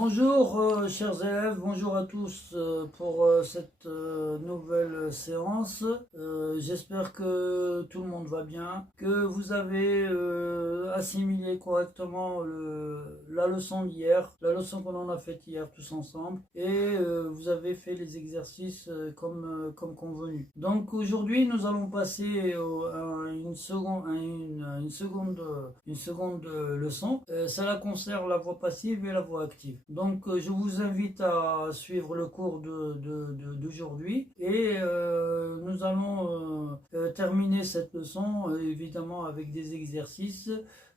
Bonjour chers élèves, bonjour à tous pour cette nouvelle séance. J'espère que tout le monde va bien, que vous avez assimilé correctement la leçon d'hier, la leçon qu'on en a faite hier tous ensemble, et vous avez fait les exercices comme convenu. Donc aujourd'hui nous allons passer à une seconde leçon. Cela concerne la voix passive et la voix active. Donc je vous invite à suivre le cours d'aujourd'hui et nous allons terminer cette leçon évidemment avec des exercices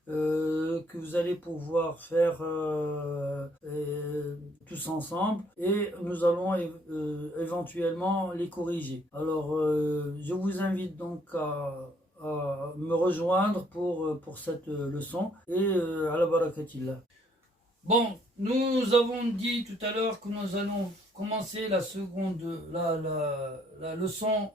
que vous allez pouvoir faire tous ensemble et nous allons éventuellement les corriger. Alors je vous invite donc à me rejoindre pour cette leçon et à la barakatillah. Bon, nous avons dit tout à l'heure que nous allons commencer la leçon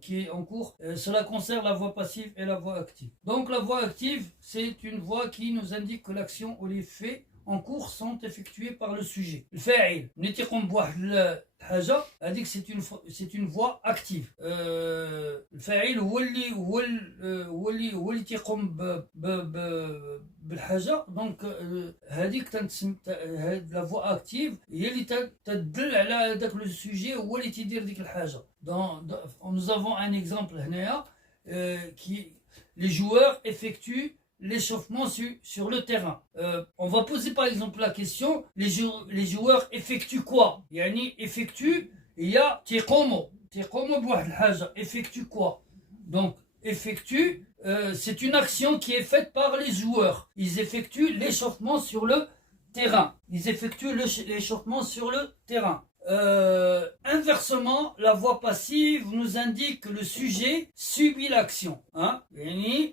qui est en cours. Cela concerne la voix passive et la voix active. Donc la voix active, c'est une voix qui nous indique que l'action ou les faits en cours sont effectués par le sujet. Le fa'il, نتيقون بواحد الحاجة هذيك c'est une voix active. الفاعل هو اللي تيقوم بالحاجة. دونك هذيك la voix active هي اللي تدل على هذاك لو سوجي هو اللي تيدير ديك الحاجة. Nous avons un exemple هنايا qui les joueurs effectuent l'échauffement sur le terrain. On va poser par exemple la question, les joueurs effectuent quoi? Yani effectuent, il y a تيقوموا بواحد الحاجة. Effectuent quoi? Donc effectue, c'est une action qui est faite par les joueurs. Ils effectuent l'échauffement sur le terrain. Inversement, la voix passive nous indique que le sujet subit l'action.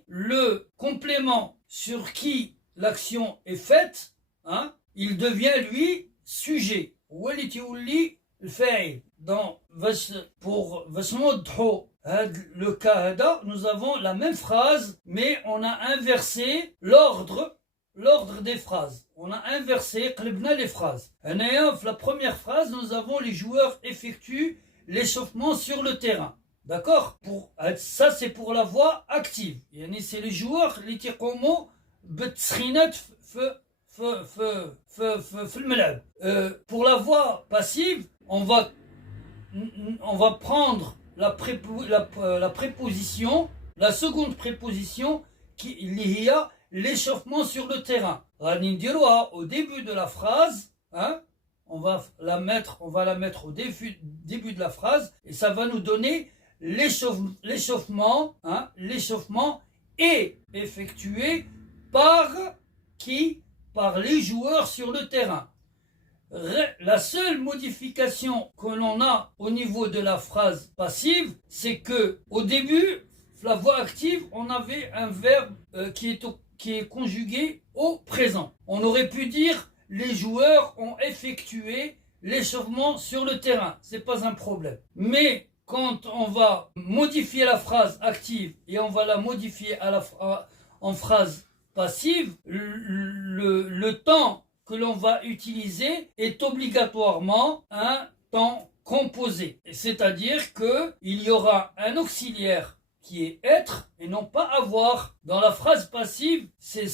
Le complément sur qui l'action est faite, il devient lui sujet. Pour le cas, nous avons la même phrase, mais on a inversé l'ordre des phrases. On a inversé les phrases. La première phrase, nous avons les joueurs effectuent l'échauffement sur le terrain. D'accord? Ça, c'est pour la voix active. C'est les joueurs qui تيقوموا بالتسخينات في الملعب. Pour la voix passive, on va prendre la préposition, la seconde préposition qui est l'échauffement sur le terrain. Au début de la phrase, on va la mettre au début de la phrase et ça va nous donner l'échauffement est effectué par qui? Par les joueurs sur le terrain. La seule modification que l'on a au niveau de la phrase passive, c'est que au début, la voix active, on avait un verbe qui est conjugué au présent. On aurait pu dire les joueurs ont effectué l'échauffement sur le terrain. C'est pas un problème. Mais quand on va modifier la phrase active et on va la modifier en phrase passive, le temps que l'on va utiliser est obligatoirement un temps composé. C'est-à-dire qu'il y aura un auxiliaire qui est être et non pas avoir. Dans la phrase passive, c'est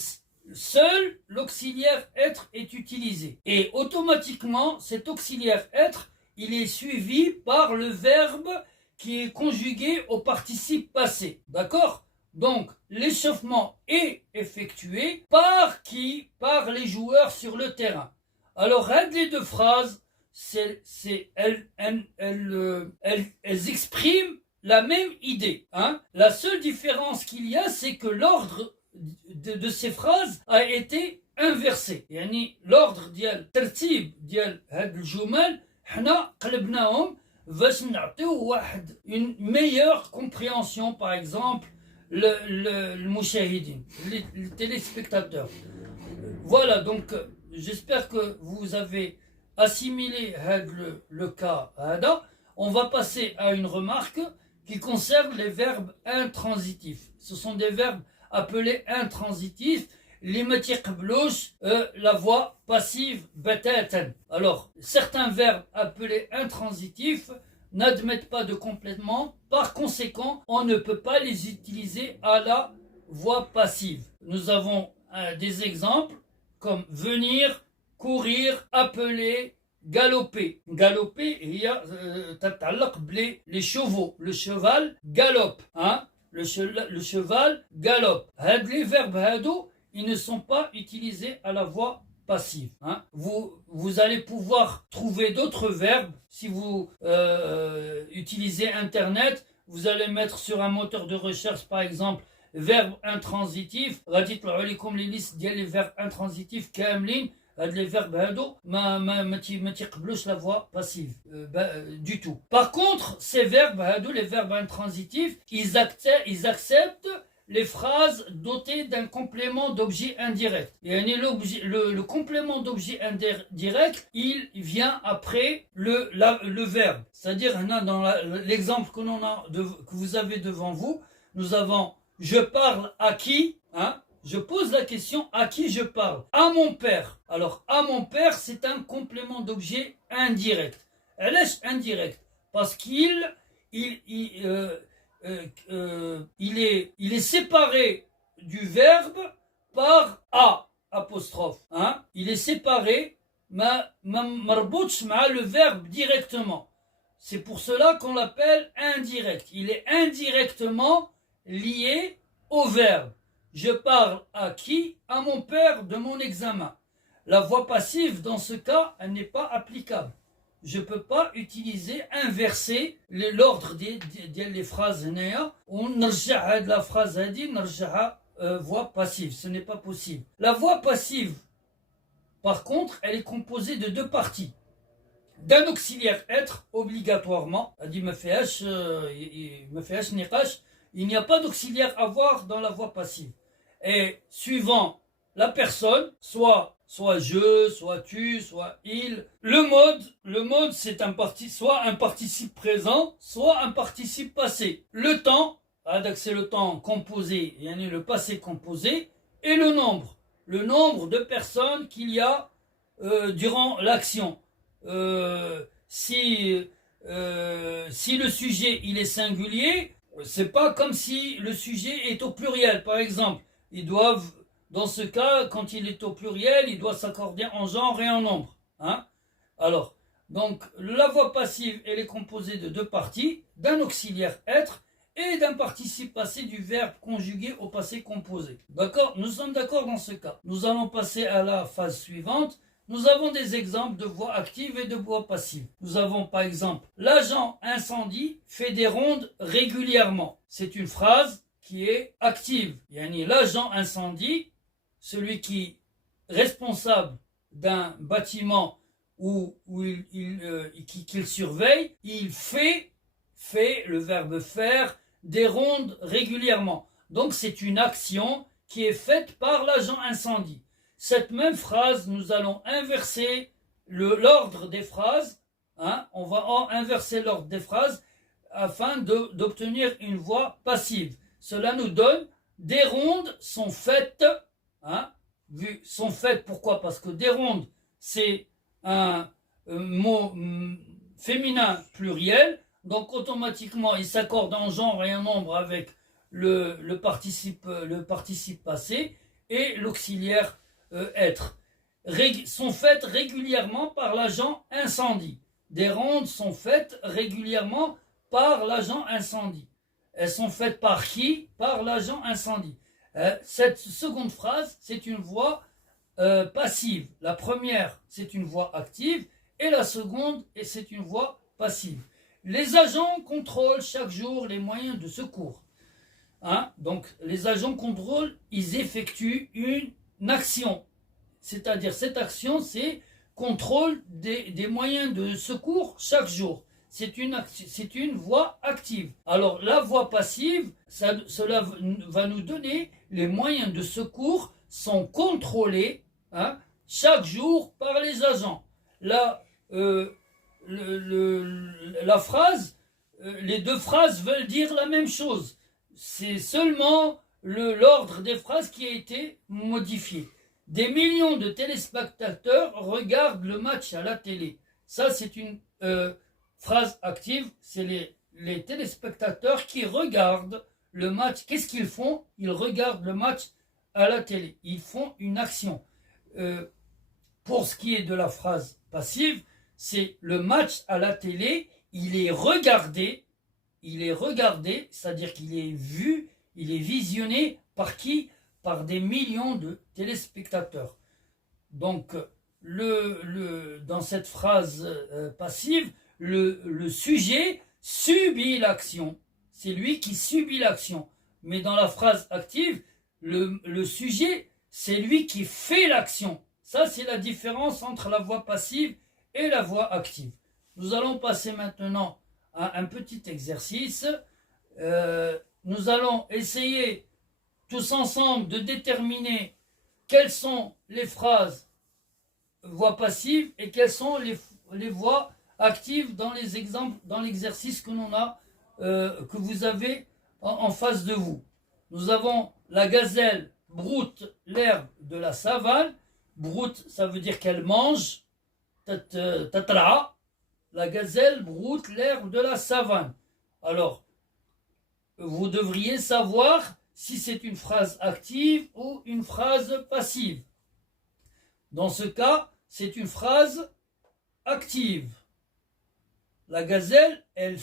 seul l'auxiliaire être est utilisé. Et automatiquement, cet auxiliaire être, il est suivi par le verbe qui est conjugué au participe passé. D'accord? Donc, l'échauffement est effectué par qui? Par les joueurs sur le terrain. Alors, les deux phrases, elles expriment la même idée. La seule différence qu'il y a, c'est que l'ordre de ces phrases a été inversé. L'ordre ديال الترتيب ديال هاد الجمل حنا قلبناهم باش نعطيو واحد une meilleure compréhension, par exemple المشاهدين, les téléspectateurs. Voilà, donc j'espère que vous avez assimilé le cas. On va passer à une remarque qui concerne les verbes intransitifs. Ce sont des verbes appelés intransitifs اللي ما تيقبلوش la voix passive بتاتا. Alors, certains verbes appelés intransitifs n'admettent pas de complément. Par conséquent, on ne peut pas les utiliser à la voix passive. Nous avons des exemples comme venir, courir, appeler, galoper. Galoper, il y a les chevaux. Le cheval galope. Hein? Le cheval galope. Les verbes hado, ils ne sont pas utilisés à la voix passive. Hein? Vous allez pouvoir trouver d'autres verbes. Si vous utilisez Internet, vous allez mettre sur un moteur de recherche, par exemple, verbe intransitif. غادي يطلعوا لكم les listes ديال les verbes intransitifs كاملين. Les verbes هادو ما تيقبلوش la voix passive du tout. Par contre, ces verbes هادو, les verbes intransitifs, ils acceptent les phrases dotées d'un complément d'objet indirect. Et le complément d'objet indirect, il vient après le verbe. C'est-à-dire, dans l'exemple que vous avez devant vous, nous avons je parle à qui, hein? Je pose la question à qui je parle. À mon père. Alors, à mon père, c'est un complément d'objet indirect. Elle est indirect parce qu'il est séparé du verbe par a apostrophe. Hein? Il est séparé, marboutch ma le verbe directement. C'est pour cela qu'on l'appelle indirect. Il est indirectement lié au verbe. Je parle à qui? À mon père de mon examen. La voix passive, dans ce cas, elle n'est pas applicable. Je ne peux pas utiliser, inverser l'ordre des phrases. On نرجع la phrase voix passive. Ce n'est pas possible. La voix passive, par contre, elle est composée de deux parties. D'un auxiliaire être, obligatoirement. Il n'y a pas d'auxiliaire avoir dans la voix passive. Et suivant la personne, soit je, soit tu, soit il. Le mode c'est soit un participe présent, soit un participe passé. Le temps, c'est le temps composé, le passé composé, et le nombre de personnes qu'il y a durant l'action. Si le sujet il est singulier, c'est pas comme si le sujet est au pluriel. Par exemple, ils doivent, dans ce cas, quand il est au pluriel, il doit s'accorder en genre et en nombre. Hein? Alors, donc, la voix passive, elle est composée de deux parties, d'un auxiliaire être et d'un participe passé du verbe conjugué au passé composé. D'accord? Nous sommes d'accord dans ce cas. Nous allons passer à la phase suivante. Nous avons des exemples de voix actives et de voix passives. Nous avons par exemple, l'agent incendie fait des rondes régulièrement. C'est une phrase qui est active. L'agent incendie, celui qui est responsable d'un bâtiment qu'il surveille, il fait, le verbe faire, des rondes régulièrement. Donc c'est une action qui est faite par l'agent incendie. Cette même phrase, nous allons inverser l'ordre des phrases. Hein, on va inverser l'ordre des phrases afin d'obtenir une voix passive. Cela nous donne des rondes sont faites. Hein, sont faites, pourquoi? Parce que des rondes, c'est un mot féminin pluriel. Donc automatiquement, il s'accorde en genre et en nombre avec le participe passé et l'auxiliaire être. Sont faites régulièrement par l'agent incendie. Des rondes sont faites régulièrement par l'agent incendie. Elles sont faites par qui? Par l'agent incendie. Cette seconde phrase, c'est une voix passive. La première, c'est une voix active. Et la seconde, c'est une voix passive. Les agents contrôlent chaque jour les moyens de secours. Hein? Donc, les agents contrôlent, ils effectuent une action. C'est-à-dire, cette action, c'est contrôle des moyens de secours chaque jour. C'est une voix active. Alors, la voix passive, cela va nous donner les moyens de secours sont contrôlés chaque jour par les agents. Là, la phrase, les deux phrases veulent dire la même chose. C'est seulement l'ordre des phrases qui a été modifié. Des millions de téléspectateurs regardent le match à la télé. Ça, c'est une phrase active. C'est les téléspectateurs qui regardent le match. Qu'est-ce qu'ils font? Ils regardent le match à la télé. Ils font une action. Pour ce qui est de la phrase passive, c'est le match à la télé. Il est regardé, c'est-à-dire qu'il est vu, il est visionné par qui? Par des millions de téléspectateurs. Donc, dans cette phrase passive, le sujet subit l'action. C'est lui qui subit l'action. Mais dans la phrase active, le sujet, c'est lui qui fait l'action. Ça, c'est la différence entre la voix passive et la voix active. Nous allons passer maintenant à un petit exercice. Nous allons essayer tous ensemble de déterminer quelles sont les phrases voix passives et quelles sont les voix actives dans les exemples, dans l'exercice que que vous avez en face de vous. Nous avons la gazelle broute l'herbe de la savane. Broute, ça veut dire qu'elle mange. Tatra. La gazelle broute l'herbe de la savane. Alors, vous devriez savoir si c'est une phrase active ou une phrase passive. Dans ce cas, c'est une phrase active. La gazelle, elle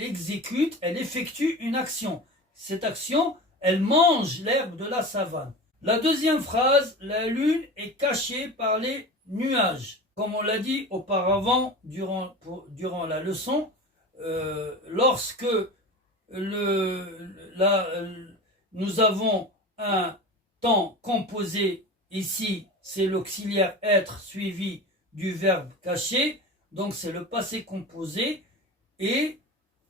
exécute, elle effectue une action. Cette action, elle mange l'herbe de la savane. La deuxième phrase, la lune est cachée par les nuages. Comme on l'a dit auparavant durant la leçon, lorsque nous avons un temps composé, ici c'est l'auxiliaire être suivi du verbe caché, donc c'est le passé composé, et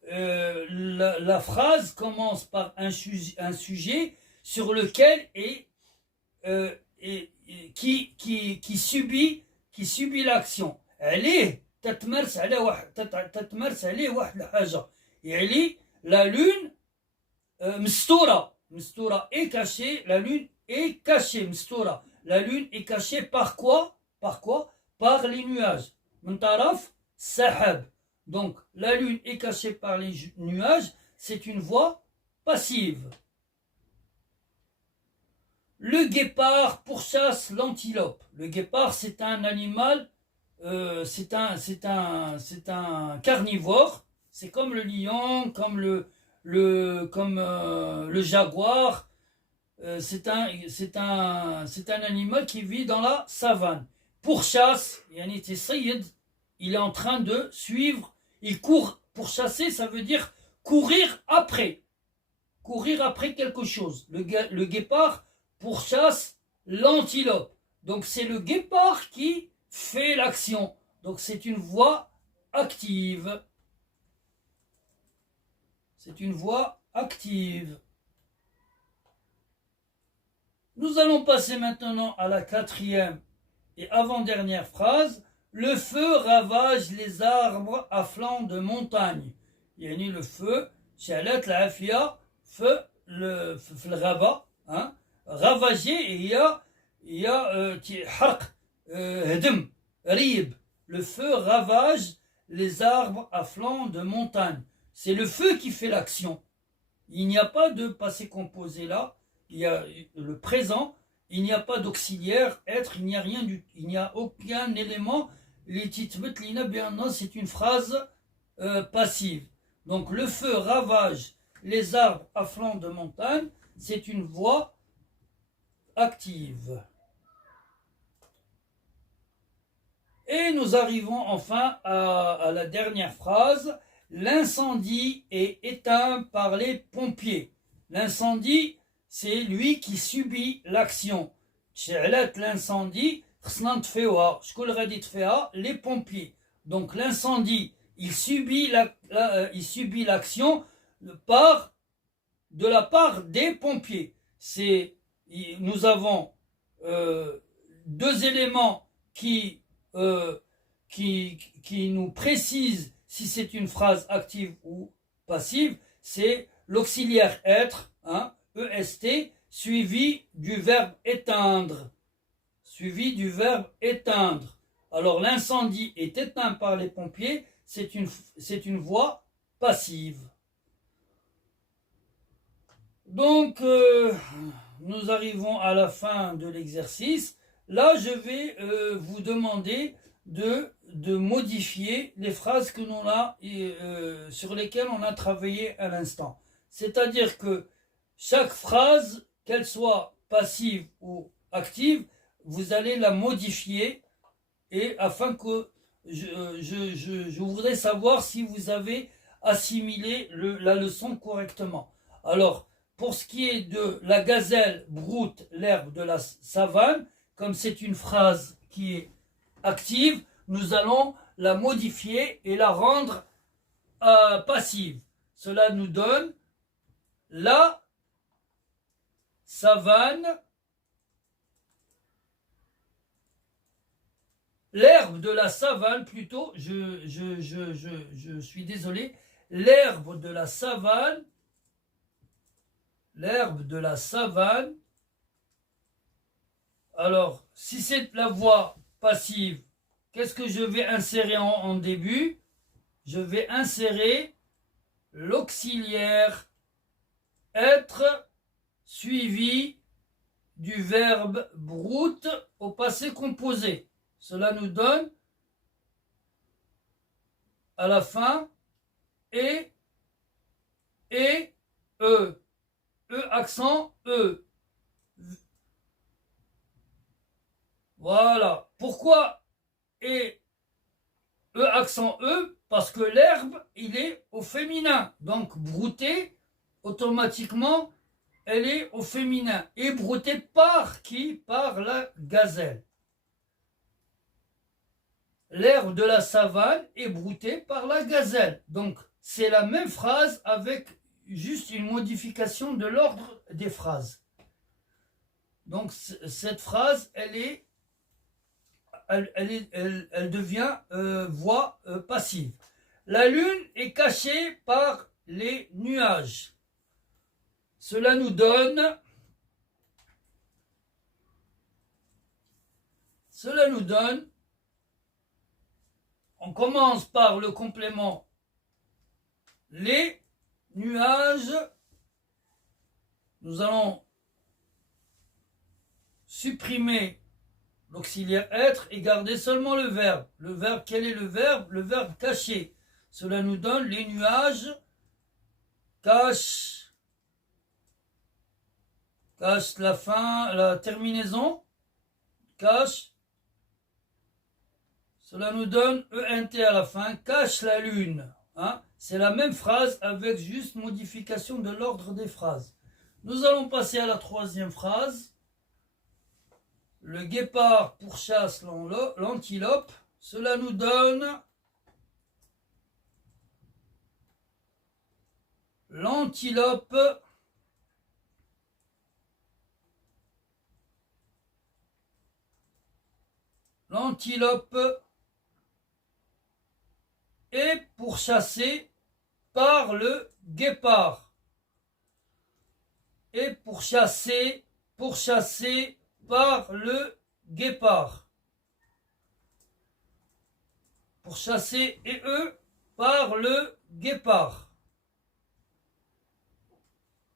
la phrase commence par un sujet sur lequel qui subit l'action. عليه تتمرس عليه واحد الحاجة. يعني la lune مستورة est cachée, la lune est cachée, مستورة. La lune est cachée par quoi? Par les nuages. من طرف سحاب. Donc la lune est cachée par les nuages, c'est une voix passive. Le guépard pourchasse l'antilope. Le guépard, c'est un animal, c'est un carnivore. C'est comme le lion, comme le jaguar. C'est un animal qui vit dans la savane. Pourchasse, il est en train de suivre. Il court. Pourchasser, ça veut dire courir après. Courir après quelque chose. Le guépard pourchasse l'antilope. Donc c'est le guépard qui fait l'action. Donc c'est une voix active. C'est une voix active. Nous allons passer maintenant à la quatrième et avant-dernière phrase. Le feu ravage les arbres à flanc de montagne. يعني le feu, شعلات العافية في الغابة, hein? Ravager, et il y a حرق, هدم, ريب. Le feu ravage les arbres à flanc de montagne. C'est le feu qui fait l'action. Il n'y a pas de passé composé là. Il y a le présent. Il n'y a pas d'auxiliaire être. Il n'y a rien il n'y a aucun élément. C'est une phrase passive. Donc le feu ravage les arbres à flanc de montagne. C'est une voix active. Et nous arrivons enfin à la dernière phrase. L'incendie est éteint par les pompiers. L'incendie, c'est lui qui subit l'action. L'incendie, les pompiers. Donc l'incendie, il subit l'action de la part des pompiers. Nous avons deux éléments qui nous précisent si c'est une phrase active ou passive. C'est l'auxiliaire être, hein, EST, suivi du verbe éteindre. Suivi du verbe éteindre. Alors l'incendie est éteint par les pompiers, c'est une voix passive. Donc, nous arrivons à la fin de l'exercice. Là, je vais vous demander de modifier les phrases que l'on a, sur lesquelles on a travaillé à l'instant. C'est-à-dire que chaque phrase, qu'elle soit passive ou active, vous allez la modifier, et afin que je voudrais savoir si vous avez assimilé la leçon correctement. Alors, pour ce qui est de la gazelle broute l'herbe de la savane, comme c'est une phrase qui est active, nous allons la modifier et la rendre passive. Cela nous donne la savane, l'herbe de la savane plutôt, je suis désolé, l'herbe de la savane, alors si c'est la voix passive, qu'est-ce que je vais insérer en début? Je vais insérer l'auxiliaire être suivi du verbe broute au passé composé. Cela nous donne à la fin e, e accent e. Voilà. Pourquoi e accent e? Parce que l'herbe, il est au féminin. Donc brouter, automatiquement, elle est au féminin. Et broutée par qui? Par la gazelle. L'herbe de la savane est broutée par la gazelle. Donc, c'est la même phrase avec juste une modification de l'ordre des phrases. Donc, cette phrase, elle devient voix passive. La lune est cachée par les nuages. Cela nous donne on commence par le complément les nuages. Nous allons supprimer l'auxiliaire être et garder seulement le verbe. Le verbe, quel est le verbe? Le verbe caché. Cela nous donne les nuages cachent la fin, la terminaison, cache. Cela nous donne ENT à la fin, cache la lune. Hein? C'est la même phrase avec juste modification de l'ordre des phrases. Nous allons passer à la troisième phrase. Le guépard pourchasse l'antilope. Cela nous donne l'antilope est pourchassée par le guépard. Est pourchassée par le guépard. Pourchassée et par le guépard.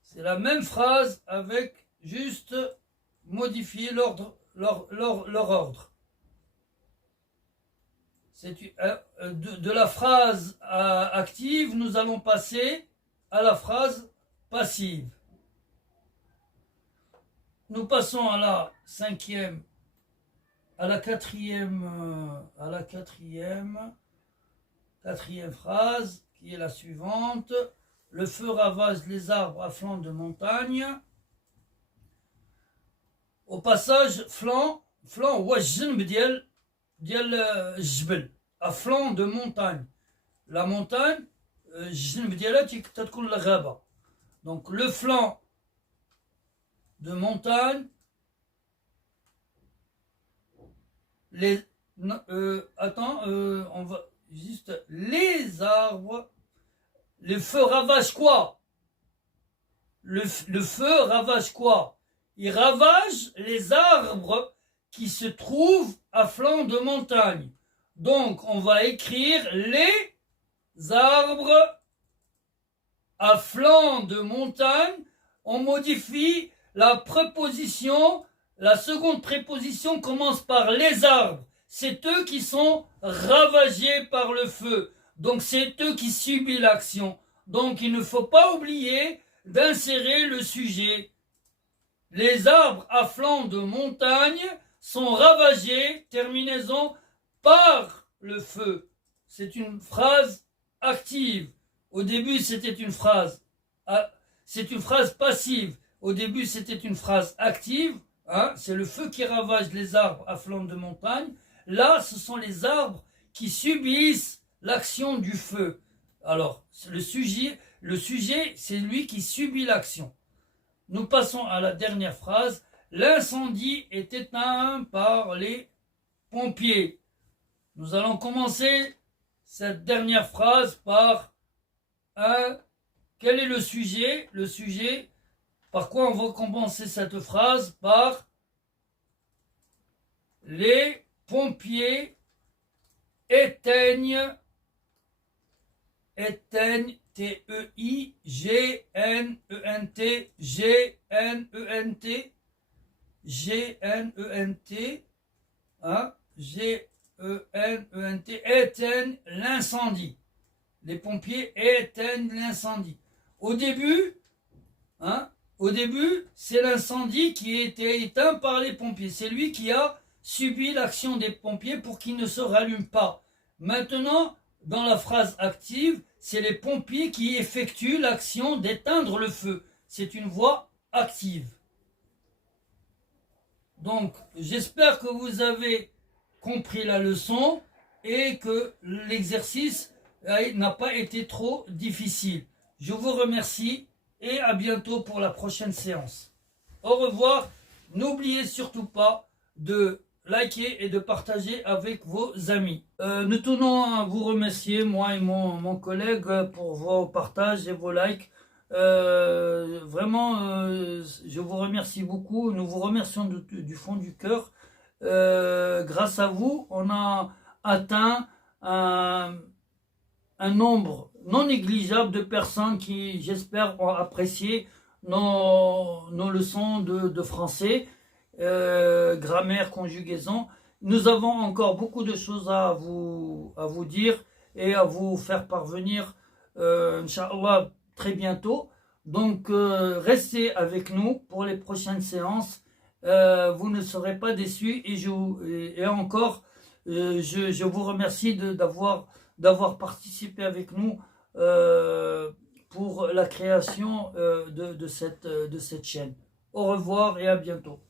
C'est la même phrase avec juste modifier leur ordre. De la phrase active, nous allons passer à la phrase passive. Nous passons à la quatrième phrase, qui est la suivante. Le feu ravage les arbres à flanc de montagne. Au passage, flanc, wajjnb ديال الجبل, à flanc de montagne. La montagne, الجنب ديالها تكون الغابة. Donc le flanc de montagne, on va juste les arbres. Le feu ravage quoi? le feu ravage quoi? Il ravage les arbres qui se trouvent à flanc de montagne. Donc, on va écrire les arbres à flanc de montagne. On modifie la préposition. La seconde préposition commence par les arbres. C'est eux qui sont ravagés par le feu. Donc, c'est eux qui subissent l'action. Donc, il ne faut pas oublier d'insérer le sujet. Les arbres à flanc de montagne sont ravagés, terminaison, par le feu. C'est une phrase active. Au début, c'était une phrase passive. Au début, c'était une phrase active. Hein, c'est le feu qui ravage les arbres à flanc de montagne. Là, ce sont les arbres qui subissent l'action du feu. Alors, le sujet, c'est lui qui subit l'action. Nous passons à la dernière phrase. L'incendie est éteint par les pompiers. Nous allons commencer cette dernière phrase par quel est le sujet? Le sujet, par quoi on va commencer cette phrase? Par les pompiers éteignent, T-E-I-G-N-E-N-T, G-N-E-N-T, G-N-E-N-T, hein, G-E-N-E-N-T, éteignent l'incendie. Les pompiers éteignent l'incendie. Au début, c'est l'incendie qui a été éteint par les pompiers. C'est lui qui a subi l'action des pompiers pour qu'il ne se rallume pas. Maintenant, dans la phrase active, c'est les pompiers qui effectuent l'action d'éteindre le feu. C'est une voix active. Donc, j'espère que vous avez compris la leçon et que l'exercice n'a pas été trop difficile. Je vous remercie et à bientôt pour la prochaine séance. Au revoir. N'oubliez surtout pas de liker et de partager avec vos amis. Nous tenons à vous remercier, moi et mon collègue, pour vos partages et vos likes. Vraiment, je vous remercie beaucoup. Nous vous remercions du fond du cœur. Grâce à vous, on a atteint un nombre non négligeable de personnes qui, j'espère, ont apprécié nos leçons de français. Grammaire, conjugaison. Nous avons encore beaucoup de choses à vous dire et à vous faire parvenir, Inch'Allah, très bientôt. Donc, restez avec nous pour les prochaines séances. Vous ne serez pas déçus et encore, je vous remercie d'avoir participé avec nous pour la création de cette chaîne. Au revoir et à bientôt.